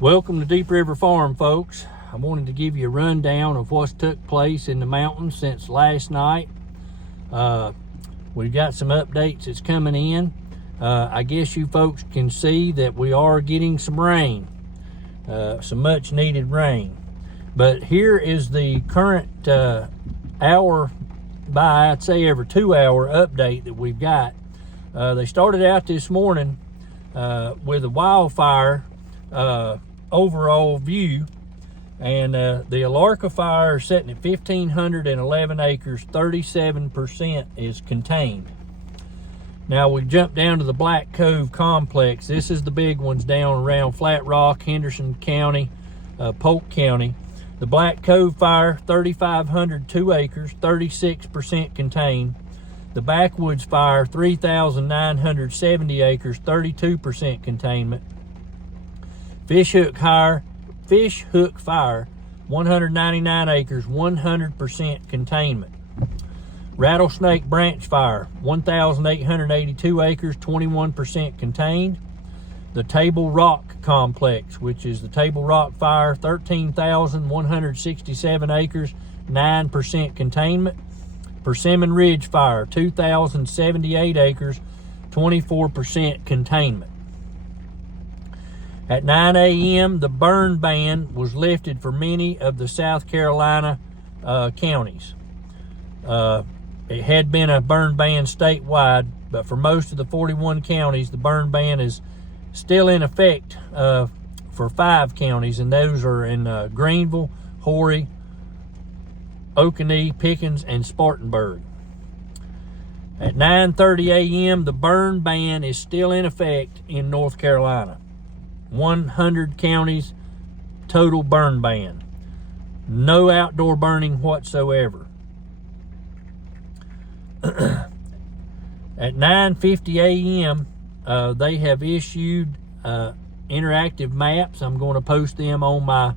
Welcome to Deep River Farm, folks. I wanted to give you a rundown of what's took place in the mountains since last night. We've got some updates that's coming in. I guess you folks can see that we are getting some rain, some much needed rain. But here is the current hour by, I'd say every 2 hour update that we've got. They started out this morning with a wildfire overall view, and the Alarka fire is sitting at 1,511 acres, 37% is contained. Now we jump down to the Black Cove complex. This is the big ones down around Flat Rock, Henderson County, Polk County. The Black Cove fire, 3,502 acres, 36% contained. The Backwoods fire, 3,970 acres, 32% containment. Fishhook fire, 199 acres, 100% containment. Rattlesnake Branch fire, 1,882 acres, 21% contained. The Table Rock complex, which is the Table Rock fire, 13,167 acres, 9% containment. Persimmon Ridge fire, 2,078 acres, 24% containment. At 9 a.m., the burn ban was lifted for many of the South Carolina counties. It had been a burn ban statewide, but for most of the 41 counties, the burn ban is still in effect for 5 counties, and those are in Greenville, Horry, Oconee, Pickens, and Spartanburg. At 9:30 a.m., the burn ban is still in effect in North Carolina. 100 counties, total burn ban. No outdoor burning whatsoever. At 9:50 a.m., they have issued interactive maps. I'm going to post them on my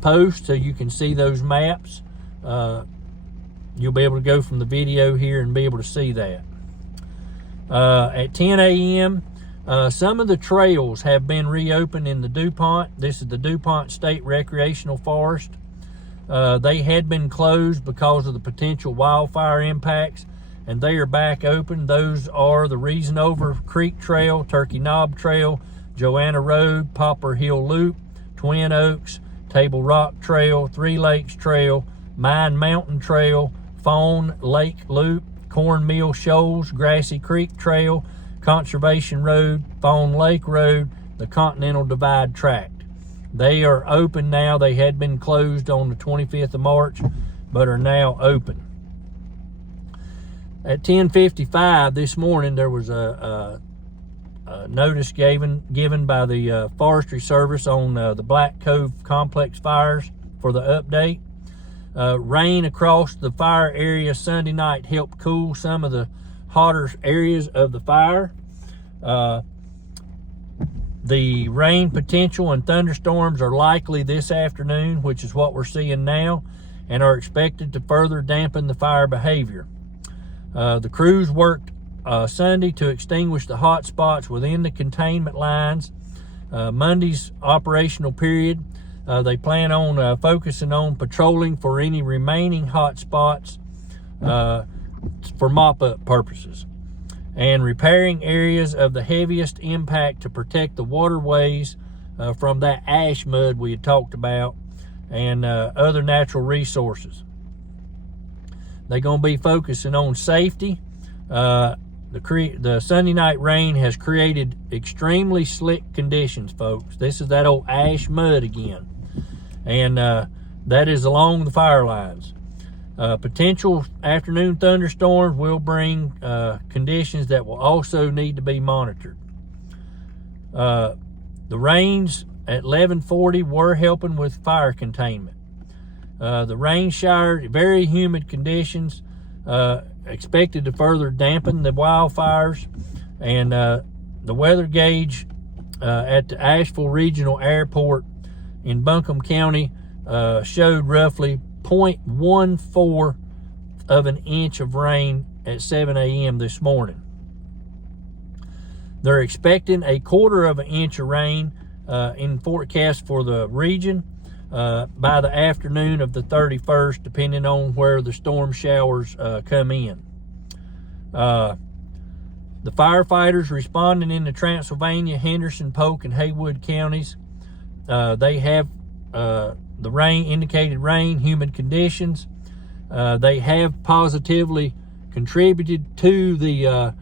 post so you can see those maps. You'll be able to go from the video here and be able to see that. At 10 a.m., some of the trails have been reopened in the DuPont. This is the DuPont State Recreational Forest. They had been closed because of the potential wildfire impacts, and they are back open. Those are the Reasonover Creek Trail, Turkey Knob Trail, Joanna Road, Poplar Hill Loop, Twin Oaks, Table Rock Trail, Three Lakes Trail, Mine Mountain Trail, Fawn Lake Loop, Cornmeal Shoals, Grassy Creek Trail, Conservation Road, Fawn Lake Road, the Continental Divide Tract. They are open now. They had been closed on the 25th of March, but are now open. At 10:55 this morning, there was a notice given by the Forestry Service on the Black Cove complex fires for the update. Rain across the fire area Sunday night helped cool some of the hotter areas of the fire. The rain potential and thunderstorms are likely this afternoon, which is what we're seeing now, and are expected to further dampen the fire behavior. The crews worked Sunday to extinguish the hot spots within the containment lines. Monday's operational period, they plan on focusing on patrolling for any remaining hot spots for mop-up purposes, and repairing areas of the heaviest impact to protect the waterways from that ash mud we had talked about, and other natural resources. They're going to be focusing on safety. The Sunday night rain has created extremely slick conditions, folks. This is that old ash mud again, and that is along the fire lines. Potential afternoon thunderstorms will bring conditions that will also need to be monitored. The rains at 11:40 were helping with fire containment. The rain shower, very humid conditions, expected to further dampen the wildfires, and the weather gauge at the Asheville Regional Airport in Buncombe County showed roughly 0.14 of an inch of rain at 7 a.m. this morning. They're expecting a 1/4 of an inch of rain in forecast for the region by the afternoon of the 31st, depending on where the storm showers come in. The firefighters responding in the Transylvania, Henderson, Polk, and Haywood counties, they have the rain, indicated rain, humid conditions. They have positively contributed to the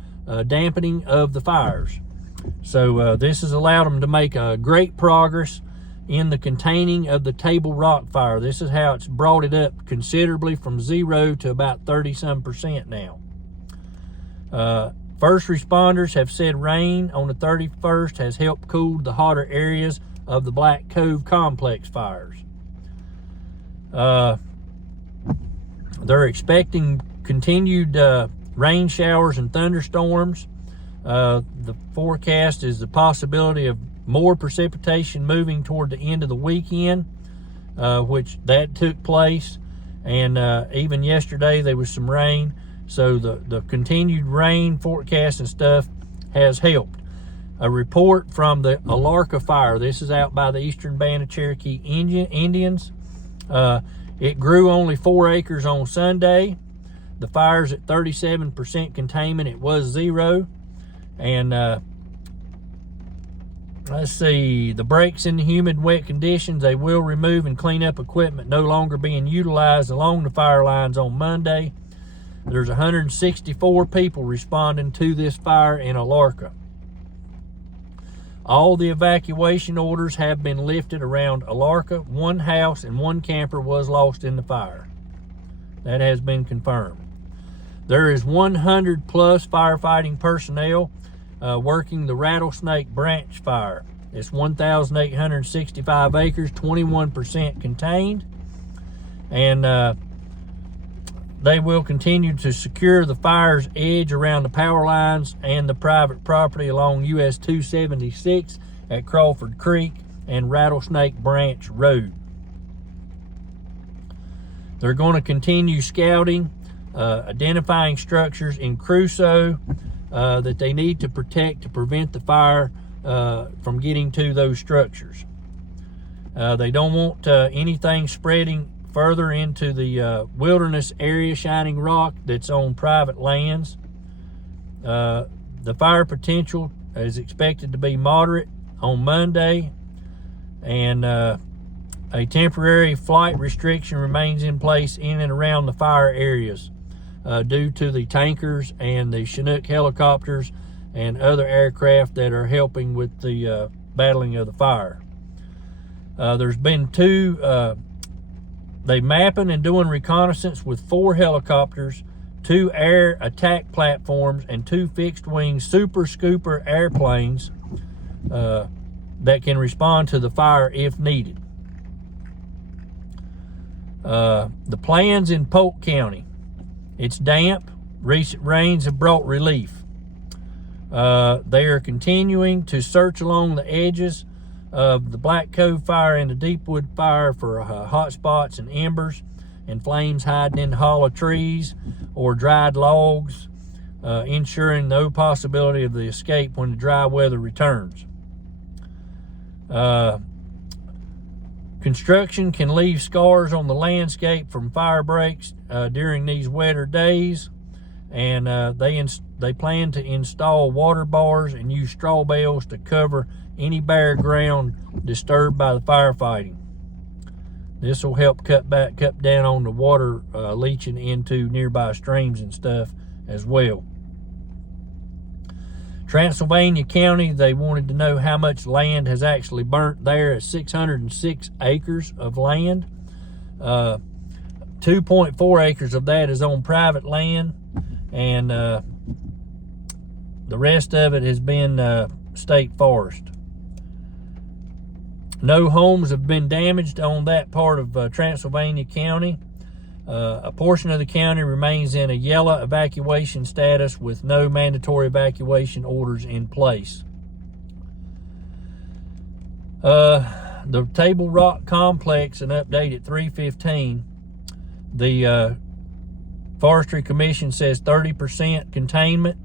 dampening of the fires. So this has allowed them to make great progress in the containing of the Table Rock fire. This is how it's brought it up considerably from 0 to about 30-some% now. First responders have said rain on the 31st has helped cool the hotter areas of the Black Cove complex fires. They're expecting continued rain showers and thunderstorms. The forecast is the possibility of more precipitation moving toward the end of the weekend, which that took place. And even yesterday there was some rain. So the continued rain forecast and stuff has helped. A report from the Alarka fire. This is out by the Eastern Band of Cherokee Indians. It grew only 4 acres on Sunday. The fire's at 37% containment. It was 0. And let's see, the breaks in the humid, wet conditions, they will remove and clean up equipment no longer being utilized along the fire lines on Monday. There's 164 people responding to this fire in Alarka. All the evacuation orders have been lifted around Alarka. 1 house and 1 camper was lost in the fire. That has been confirmed. There is 100 plus firefighting personnel working the Rattlesnake Branch fire. It's 1,865 acres, 21% contained. And they will continue to secure the fire's edge around the power lines and the private property along US 276 at Crawford Creek and Rattlesnake Branch Road. They're going to continue scouting, identifying structures in Crusoe that they need to protect to prevent the fire from getting to those structures. They don't want anything spreading further into the wilderness area, Shining Rock, that's on private lands. The fire potential is expected to be moderate on Monday, and a temporary flight restriction remains in place in and around the fire areas due to the tankers and the Chinook helicopters and other aircraft that are helping with the battling of the fire. There's been 2 they mapping and doing reconnaissance with 4 helicopters, 2 air attack platforms, and 2 fixed-wing Super Scooper airplanes that can respond to the fire if needed. The plans in Polk County. It's damp. Recent rains have brought relief. They are continuing to search along the edges of the Black Cove fire and the Deepwood fire for hot spots and embers and flames hiding in hollow trees or dried logs, ensuring no possibility of the escape when the dry weather returns. Construction can leave scars on the landscape from fire breaks during these wetter days, and they plan to install water bars and use straw bales to cover any bare ground disturbed by the firefighting. This will help cut down on the water leaching into nearby streams and stuff as well. Transylvania County, they wanted to know how much land has actually burnt there at 606 acres of land. 2.4 acres of that is on private land, and the rest of it has been state forest. No homes have been damaged on that part of Transylvania County. A portion of the county remains in a yellow evacuation status with no mandatory evacuation orders in place. The Table Rock Complex, an update at 3:15. The Forestry Commission says 30% containment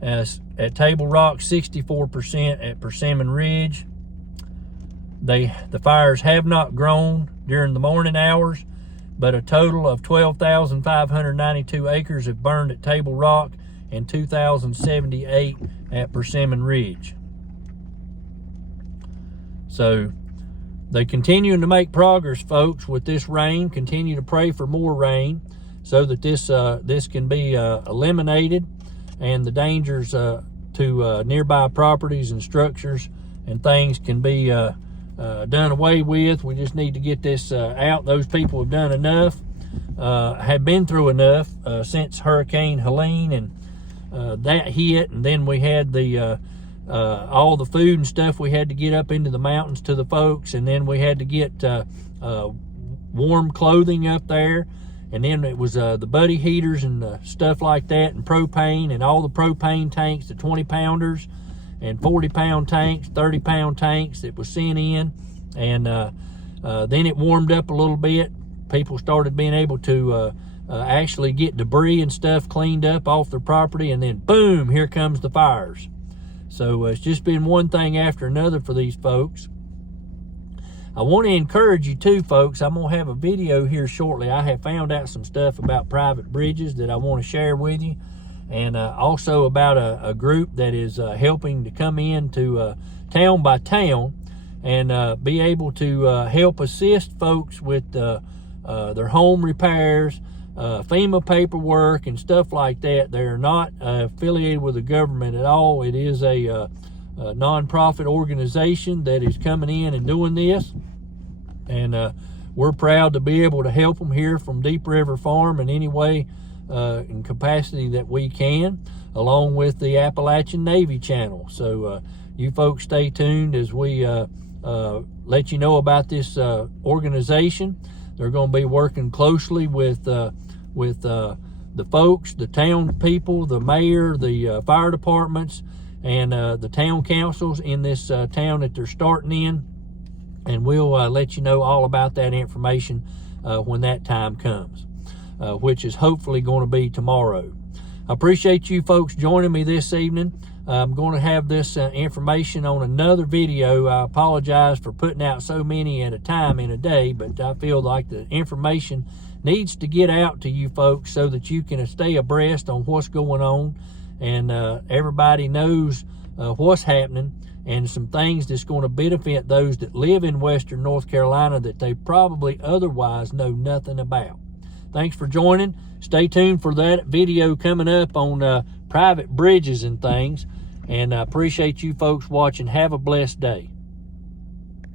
at Table Rock, 64% at Persimmon Ridge. The fires have not grown during the morning hours, but a total of 12,592 acres have burned at Table Rock and 2,078 at Persimmon Ridge. So they continuing to make progress, folks, with this rain. Continue to pray for more rain so that this can be eliminated, and the dangers to nearby properties and structures and things can be done away with. We just need to get this out. Those people have done enough, have been through enough since Hurricane Helene and that hit, and then we had the all the food and stuff we had to get up into the mountains to the folks, and then we had to get warm clothing up there, and then it was the buddy heaters and stuff like that, and propane, and all the propane tanks, the 20-pounders and 40-pound tanks, 30-pound tanks that was sent in, and then it warmed up a little bit. People started being able to actually get debris and stuff cleaned up off their property, and then boom, here comes the fires. So it's just been one thing after another for these folks. I want to encourage you too, folks. I'm going to have a video here shortly. I have found out some stuff about private bridges that I want to share with you, and also about a group that is helping to come into town by town and be able to help assist folks with their home repairs, FEMA paperwork and stuff like that. They're not affiliated with the government at all. It is a non-profit organization that is coming in and doing this, and we're proud to be able to help them here from Deep River Farm in any way in capacity that we can, along with the Appalachian Navy channel. So you folks stay tuned as we let you know about this organization. They're going to be working closely with the folks, the town people, the mayor, the fire departments, and the town councils in this town that they're starting in. And we'll let you know all about that information when that time comes, which is hopefully going to be tomorrow. I appreciate you folks joining me this evening. I'm going to have this information on another video. I apologize for putting out so many at a time in a day, but I feel like the information needs to get out to you folks so that you can stay abreast on what's going on, and everybody knows what's happening and some things that's going to benefit those that live in Western North Carolina that they probably otherwise know nothing about. Thanks for joining. Stay tuned for that video coming up on private bridges and things. And I appreciate you folks watching. Have a blessed day.